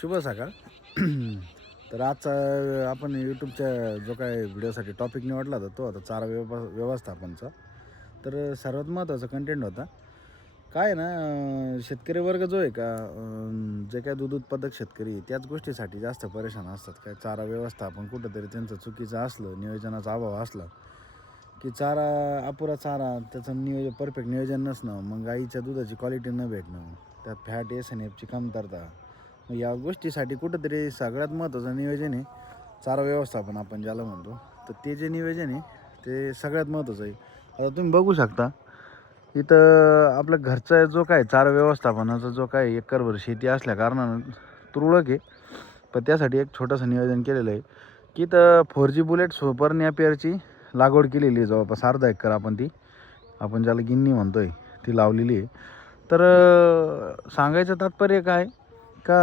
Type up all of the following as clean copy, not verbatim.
शुभ सकाळ. तर आजचा आपण यूट्यूबच्या जो काय व्हिडिओसाठी टॉपिक निवडला होता तो होता चारा व्यवस्थापनचा. तर सर्वात महत्त्वाचा कंटेंट होता काय आहे ना, शेतकरी वर्ग जो आहे का, जे काय दूध उत्पादक शेतकरी त्याच गोष्टीसाठी जास्त परेशान असतात. काय चारा व्यवस्थापन कुठंतरी त्यांचं चुकीचं असलं, नियोजनाचा अभाव असला की चारा अपुरा चारा, त्याचं परफेक्ट नियोजन नसणं, मग गाईच्या दुधाची क्वालिटी न भेटणं, त्यात फॅट SNFची कमतरता, मग या गोष्टीसाठी कुठंतरी सगळ्यात महत्त्वाचं नियोजन आहे चारा व्यवस्थापन आपण ज्याला म्हणतो. तर ते जे नियोजन आहे ते सगळ्यात महत्त्वाचं आहे. आता तुम्ही बघू शकता इथं आपल्या घरचा जो काय चारा व्यवस्थापनाचा जो काय एकरभर शेती असल्या कारणानं तुरळक आहे. पण त्यासाठी एक छोटंसं नियोजन केलेलं आहे की इथं 4G बुलेट सुपर नॅपियरची लागवड केलेली आहे. जवळपास अर्धा एकर आपण ज्याला गिन्नी म्हणतो आहे ती लावलेली आहे. तर सांगायचं तात्पर्य काय का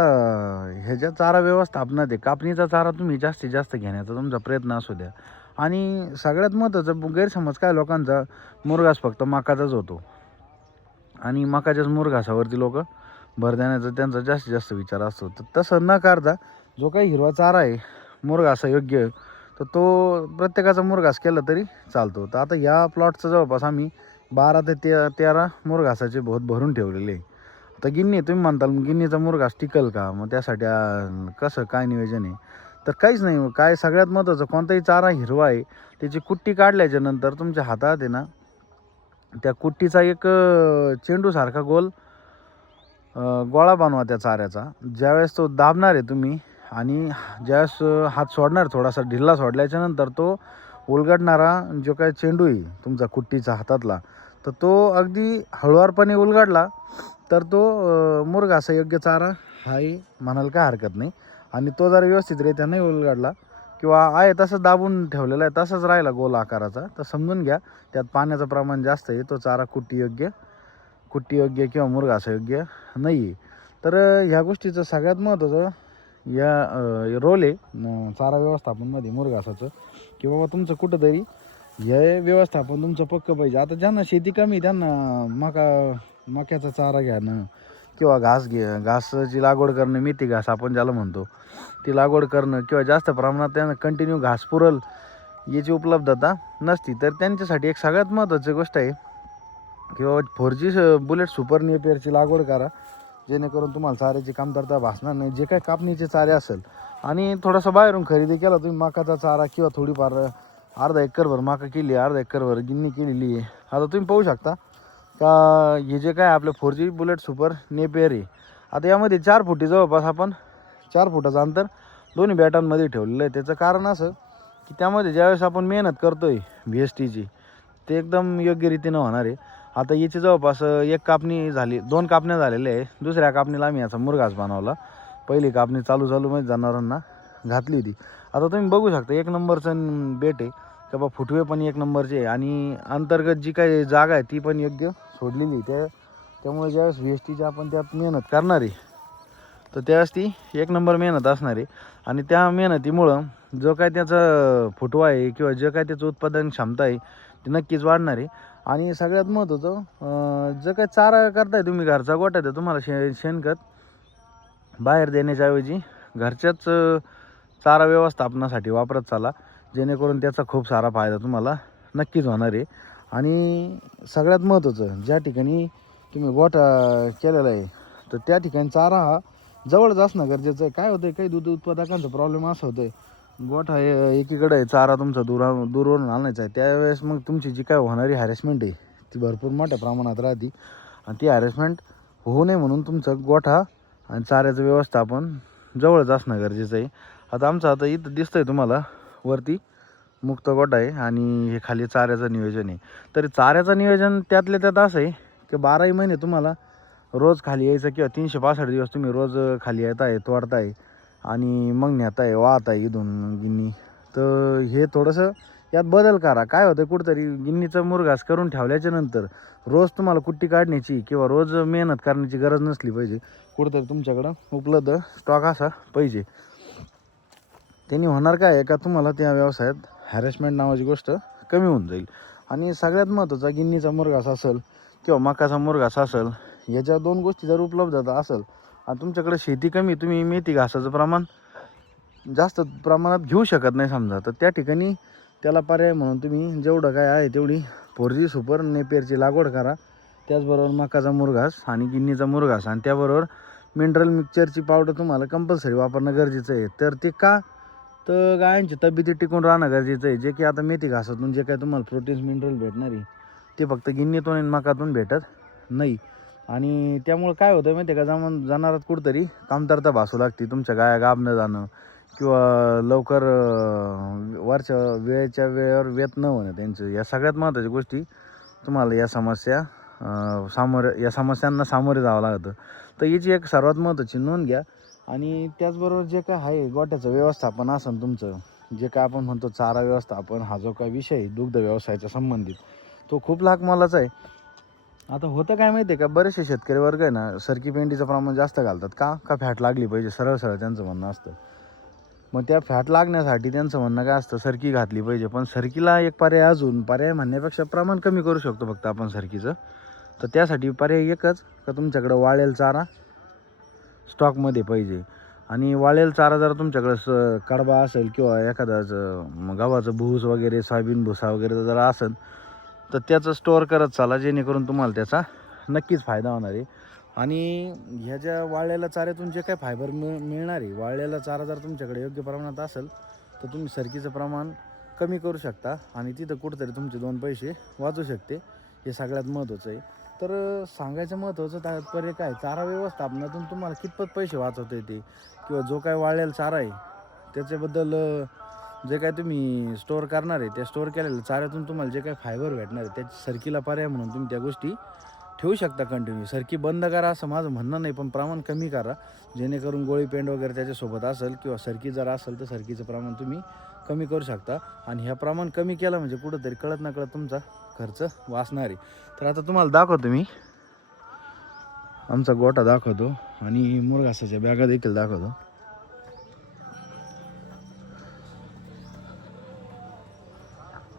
ह्याच्या चारा व्यवस्थापनात आहे कापणीचा चारा तुम्ही जास्तीत जास्त घेण्याचा तुमचा प्रयत्न असू द्या. आणि सगळ्यात महत्त्वाचं गैरसमज काय लोकांचा, मुरघास फक्त मकाचाच होतो आणि मकाच्याच मुरघासावरती लोक भर देण्याचा त्यांचा जास्तीत जास्त विचार असतो. तर तसं न करता जो काही हिरवा चारा आहे मुरघासा योग्य, तर तो प्रत्येकाचा मुरघास केला तरी चालतो. तर आता या प्लॉटचं जवळपास आम्ही 12 ते 13 मुरघासाचे बहुत भरून ठेवलेले आहे. आता गिन्नी तुम्ही म्हणताल गिन्नीचा मुरघास टिकल का, मग त्यासाठी कसं काय नियोजन आहे. तर काहीच नाही, काय सगळ्यात महत्त्वाचं कोणताही चारा हिरवा आहे त्याची कुट्टी काढल्याच्या नंतर तुमच्या हातात आहे ना, त्या कुट्टीचा एक चेंडूसारखा गोल गोळा बनवा त्या चाऱ्याचा. ज्यावेळेस तो दाबणार आहे तुम्ही आणि ज्यावेळेस हात सोडणार थोडासा ढिल्ला सोडल्याच्यानंतर तो उलगडणारा जो काय चेंडू आहे तुमचा कुट्टीचा हातातला, तर तो अगदी हळुवारपणे उलगडला तर तो मुरघासा योग्य चारा हाही म्हणाल काय हरकत नाही. आणि तो जर व्यवस्थितरित्या नाही उलगडला किंवा आहे तसंच दाबून ठेवलेला आहे तसंच राहिला गोल आकाराचा, तर समजून घ्या त्यात पाण्याचं प्रमाण जास्त आहे, तो चारा कुट्टी योग्य किंवा मुरघासा योग्य नाही आहे. तर ह्या गोष्टीचं सगळ्यात महत्त्वाचं या रोल आहे चारा व्यवस्थापनमध्ये मुरघासाचं, की बाबा तुमचं कुठंतरी हे व्यवस्थापन तुमचं पक्कं पाहिजे. आता ज्यांना शेती कमी त्यांना मक्याचा चारा घ्यानं किंवा घासाची लागवड करणं, मेथी घास आपण ज्याला म्हणतो ती लागवड करणं किंवा जास्त प्रमाणात त्यांना कंटिन्यू घास पुरल याची उपलब्धता नसती, तर त्यांच्यासाठी एक सगळ्यात महत्त्वाची गोष्ट आहे की बाबा 4G बुलेट सुपर नेपियरची लागवड करा, जेणेकरून तुम्हाला चाऱ्याची कमतरता भासणार नाही. जे काही कापणीचे चारे असेल आणि थोडासा बाहेरून खरेदी केला तुम्ही मकाचा चारा किंवा थोडीफार अर्धा एकरभर मका केली, अर्धा एकरभर गिन्नी केलेली आहे. आता तुम्ही पाहू शकता का हे जे काय आपलं 4G बुलेट सुपर नेपियर आहे, आता यामध्ये 4 फुटी जवळपास आपण 4 फुटाचं अंतर दोन्ही बॅटांमध्ये ठेवलेलं आहे. त्याचं कारण असं की त्यामध्ये ज्यावेळेस आपण मेहनत करतो आहे VSTची ते एकदम योग्य रीतीनं होणार आहे. आता याची जवळपास एक कापणी झाली, 2 कापण्या झालेल्या आहे. दुसऱ्या कापणीला आम्ही याचा मुरघास बनवला. पहिली कापणी चालूमध्ये जनावरांना घातली होती. आता तुम्ही बघू शकता एक नंबरचं बेट आहे का बा, फुटवे पण एक नंबरचे आहे आणि अंतर्गत जी काही जागा आहे ती पण योग्य सोडलेली. त्यामुळे ज्यावेळेस VSTची आपण त्यात मेहनत करणार आहे तर त्यावेळेस ती एक नंबर मेहनत असणार आहे. आणि त्या मेहनतीमुळं जो काय त्याचा फुटवा आहे किंवा जे काय त्याचं उत्पादन क्षमता आहे ती नक्कीच वाढणार आहे. आणि सगळ्यात महत्त्वाचं जे काय चारा करताय तुम्ही घरचा गोठा आहे, तुम्हाला शेणखत बाहेर देण्याच्याऐवजी घरच्याच चारा व्यवस्थापनासाठी वापरत चाला, जेणेकरून त्याचा खूप सारा फायदा तुम्हाला नक्कीच होणार आहे. आणि सगळ्यात महत्त्वाचं ज्या ठिकाणी तुम्ही गोठा केलेला आहे तर त्या ठिकाणी चारा हा जवळच असणं गरजेचं आहे. काय होतं आहे, काही दूध उत्पादकांचा प्रॉब्लेम असा होतो आहे, गोठा एकीकडे आहे, चारा तुमचा दूरवरून आणायचा आहे, त्यावेळेस मग तुमची जी काय होणारी हॅरेसमेंट आहे ती भरपूर मोठ्या प्रमाणात राहते. आणि ती हॅरेसमेंट होऊ नये म्हणून तुमचं गोठा आणि चाऱ्याचं व्यवस्थापन जवळच असणं गरजेचं आहे. आता इथं दिसतं आहे तुम्हाला वरती मुक्त गोठा आहे आणि हे खाली चाऱ्याचं नियोजन आहे. तर चाऱ्याचं नियोजन त्यातल्या त्यात असं आहे की 12ही महिने तुम्हाला रोज खाली यायचं किंवा 365 दिवस तुम्ही रोज खाली येताय, तोडताय आणि मग नेताय, वाहताय इथून गिन्नी. तर हे थोडंसं यात बदल करा. काय होतं कुठंतरी गिन्नीचा मुरघास करून ठेवल्याच्या नंतर रोज तुम्हाला कुट्टी काढण्याची किंवा रोज मेहनत करण्याची गरज नसली पाहिजे. कुठंतरी तुमच्याकडं उपलब्ध स्टॉक असा पाहिजे. त्यांनी होणार काय आहे का तुम्हाला त्या व्यवसायात हॅरेसमेंट नावाची गोष्ट कमी होऊन जाईल. आणि सगळ्यात महत्त्वाचा गिन्नीचा मुरघास असेल किंवा मकाचा मुरघास असेल, याच्या 2 गोष्टी जर उपलब्धता असेल आणि तुमच्याकडे शेती कमी, तुम्ही मेथी घासाचं प्रमाण जास्त प्रमाणात घेऊ शकत नाही समजा, तर त्या ठिकाणी त्याला पर्याय म्हणून तुम्ही जेवढं काय आहे तेवढी 4G सुपर नेपियरची लागवड करा. त्याचबरोबर मकाचा मुरघास आणि गिन्नीचा मुरघास आणि त्याबरोबर मिनरल मिक्सचरची पावडर तुम्हाला कंपल्सरी वापरणं गरजेचं आहे. तर ते का, तर गायांची तब्येती टिकून राहणं गरजेचं आहे. जे की आता मेथी घासातून जे काय तुम्हाला प्रोटीन्स मिनरल भेटणार आहे ते फक्त गिन्नीतून आणि मकातून भेटत नाही. आणि त्यामुळं काय होतं माहिती आहे का, जनावरात कुठंतरी कमतरता भासू लागते. तुमच्या गाया गाबणं जाणं किंवा लवकर वरच्या वेळेच्या वेळेवर वेत न होणं त्यांचं, या सगळ्यात महत्त्वाच्या गोष्टी तुम्हाला या समस्यांना सामोरे जावं लागतं. तर याची एक सर्वात महत्त्वाची नोंद घ्या. आणि त्याचबरोबर जे काय आहे गोठ्याचं व्यवस्थापन असेल तुमचं, जे काय आपण म्हणतो चारा व्यवस्थापन, हा जो काय विषय आहे दुग्ध व्यवसायाच्या संबंधित, तो खूप लाख मोलाचा आहे. आता होतं काय माहिती आहे का, बरेचसे शेतकरी वर्ग आहे ना सरकी पेंडीचं प्रमाण जास्त घालतात. का फॅट लागली पाहिजे, सरळ सरळ त्यांचं म्हणणं असतं. मग त्या फॅट लागण्यासाठी त्यांचं म्हणणं काय असतं, सरकी घातली पाहिजे. पण सरकीला एक पर्याय म्हणण्यापेक्षा प्रमाण कमी करू शकतो फक्त आपण सरकीचं. तर त्यासाठी पर्याय एकच, का तुमच्याकडं वाळेल चारा स्टॉकमध्ये पाहिजे. आणि वाळेल चारा जर तुमच्याकडं कडबा असेल किंवा एखादाच गव्हाचं भूस वगैरे, सोयाबीन भुसा वगैरे जर असेल तर त्याचं स्टोअर करत चाला, जेणेकरून तुम्हाला त्याचा नक्कीच फायदा होणार आहे. आणि ह्या ज्या वाळलेल्या चाऱ्यातून जे काही फायबर मिळणार आहे, वाळलेला चारा जर तुमच्याकडे योग्य प्रमाणात असेल तर तुम्ही सरकीचं प्रमाण कमी करू शकता आणि तिथं कुठंतरी तुमचे 2 पैसे वाचू शकते. हे सगळ्यात महत्त्वाचं आहे. तर सांगायचं महत्त्वाचं तात्पर्य काय, चारा व्यवस्थापनातून तुम्हाला कितपत पैसे वाचवता येते किंवा जो काय वाळलेला चारा आहे त्याच्याबद्दल जे काय तुम्ही स्टोअर करणार आहे, त्या स्टोअर केलेल्या चाऱ्यातून तुम्हाला जे काही फायबर भेटणार आहे त्याची सरकीला पर्याय म्हणून तुम्ही त्या गोष्टी ठेवू शकता कंटिन्यू. सरकी बंद करा असं माझं म्हणणं नाही, पण प्रमाण कमी करा, जेणेकरून गोळी पेंड वगैरे त्याच्यासोबत असेल किंवा सरकी जर असेल तर सरकीचं प्रमाण तुम्ही कमी करू शकता. आणि ह्या प्रमाण कमी केलं म्हणजे कुठंतरी कळत नकळत तुमचा खर्च वाचणार आहे. तर आता तुम्हाला दाखवतो मी आमचा गोठा दाखवतो आणि मुरघासाच्या बॅगा देखील दाखवतो.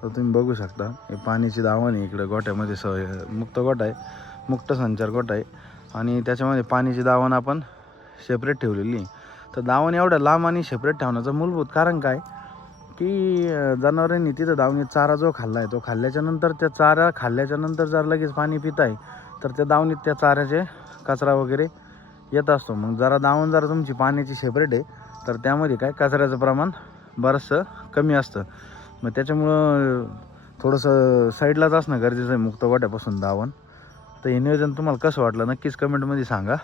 तर तुम्ही बघू शकता हे पाण्याची दावण आहे इकडं गोठ्यामध्ये. मुक्त गोठा आहे, मुक्त संचार गोठा आहे आणि त्याच्यामध्ये पाण्याची दावण आपण सेपरेट ठेवलेली आहे. तर दावण एवढ्या लांब आणि सेपरेट ठेवण्याचं मूलभूत कारण काय, की जनावरांनी तिथं दावणीत चारा जो खाल्ला आहे तो खाल्ल्याच्यानंतर त्या चारा खाल्ल्याच्यानंतर जर लगेच पाणी पित आहे तर त्या दावणीत त्या चाऱ्याचे कचरा वगैरे येत असतो. मग दावण जर तुमची पाण्याची सेपरेट आहे तर त्यामध्ये काय कचऱ्याचं प्रमाण बरंचसं कमी असतं. मग त्याच्यामुळं थोडंसं साईडलाच असणं गरजेचं आहे मुक्त गोठ्यापासून दावण. तर हे नियोजन तुम्हाला कसं वाटलं नक्कीच कमेंटमध्ये सांगा.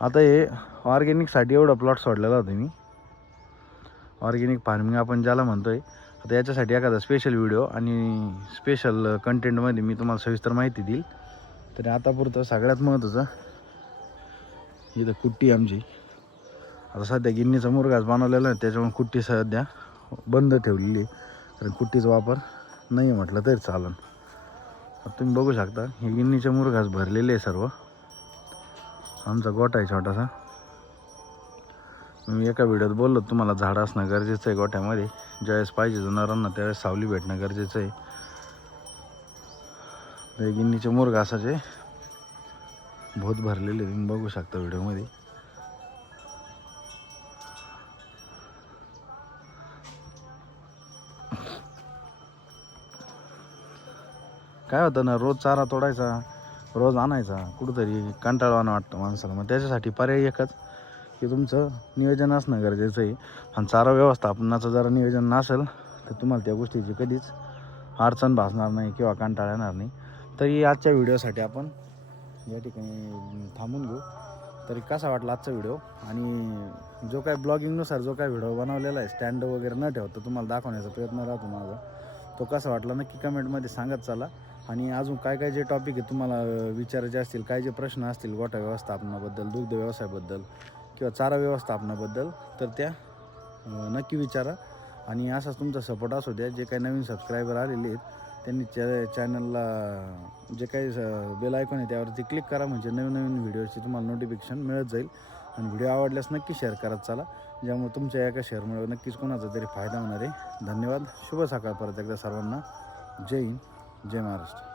आता हे ऑर्गॅनिकसाठी एवढा प्लॉट सोडलेला होता मी, ऑर्गॅनिक फार्मिंग आपण ज्याला म्हणतो आहे. आता याच्यासाठी एखादा स्पेशल व्हिडिओ आणि स्पेशल कंटेंटमध्ये मी तुम्हाला सविस्तर माहिती देईल. तर आतापुरतं सगळ्यात महत्त्वाचं इथं कुट्टी आमची, आता सध्या गिन्नीचा मुरघास बनवलेला आहे त्याच्यामुळे कुट्टी सध्या बंद ठेवलेली आहे, कारण कुट्टीचा वापर नाही म्हटलं तरी चालेल. आता तुम्ही बघू शकता हे गिन्नीचे मुरघास भरलेले आहे सर्व. आमचा गोठा आहे छोटासा. मी एका व्हिडिओत बोललो तुम्हाला झाड असणं गरजेचं आहे गोठ्यामध्ये, ज्यावेळेस पाहिजे जनावरांना त्यावेळेस सावली भेटणं गरजेचं आहे. ते गिन्नीचे मुरघासाचे बहुत भरलेले तुम्ही बघू शकता व्हिडिओमध्ये. काय होतं ना, रोज चारा तोडायचा, रोज आणायचा, कुठंतरी कंटाळवाणं वाटतं माणसाला. मग त्याच्यासाठी पर्याय एकच की तुमचं नियोजन असणं गरजेचं आहे. आणि चारा व्यवस्थापनाचं जर नियोजन नसेल तर तुम्हाला त्या गोष्टीची कधीच अडचण भासणार नाही किंवा कंटाळा येणार नाही. तरी आजच्या व्हिडिओसाठी आपण या ठिकाणी थांबून घेऊ. तरी कसा वाटला आजचा व्हिडिओ, आणि जो काय ब्लॉगिंगनुसार जो काय व्हिडिओ बनवलेला आहे स्टँड वगैरे न ठेवता तुम्हाला दाखवण्याचा प्रयत्न राहतो माझा, तो कसा वाटला नक्की कमेंटमध्ये सांगत चला. आणि अजून काय काय जे टॉपिक आहे तुम्हाला विचारायचे असतील, काय जे प्रश्न असतील गोठा व्यवस्थापनाबद्दल, दुग्ध व्यवसायाबद्दल किंवा चारा व्यवस्थापनाबद्दल, तर त्या नक्की विचारा. आणि असाच तुमचा सपोर्ट असू द्या. जे काही नवीन सबस्क्रायबर आलेले आहेत त्यांनी चॅनलला जे काही बेल आयकॉन आहे त्यावरती क्लिक करा, म्हणजे नवीन नवीन व्हिडिओची तुम्हाला नोटिफिकेशन मिळत जाईल. आणि व्हिडिओ आवडल्यास नक्की शेअर करत चला, ज्यामुळे तुमच्या एका शेअरमुळे नक्कीच कोणाचा तरी फायदा होणार आहे. धन्यवाद. शुभ सकाळ परत एकदा सर्वांना. जय हिंद, जय महाराष्ट्र.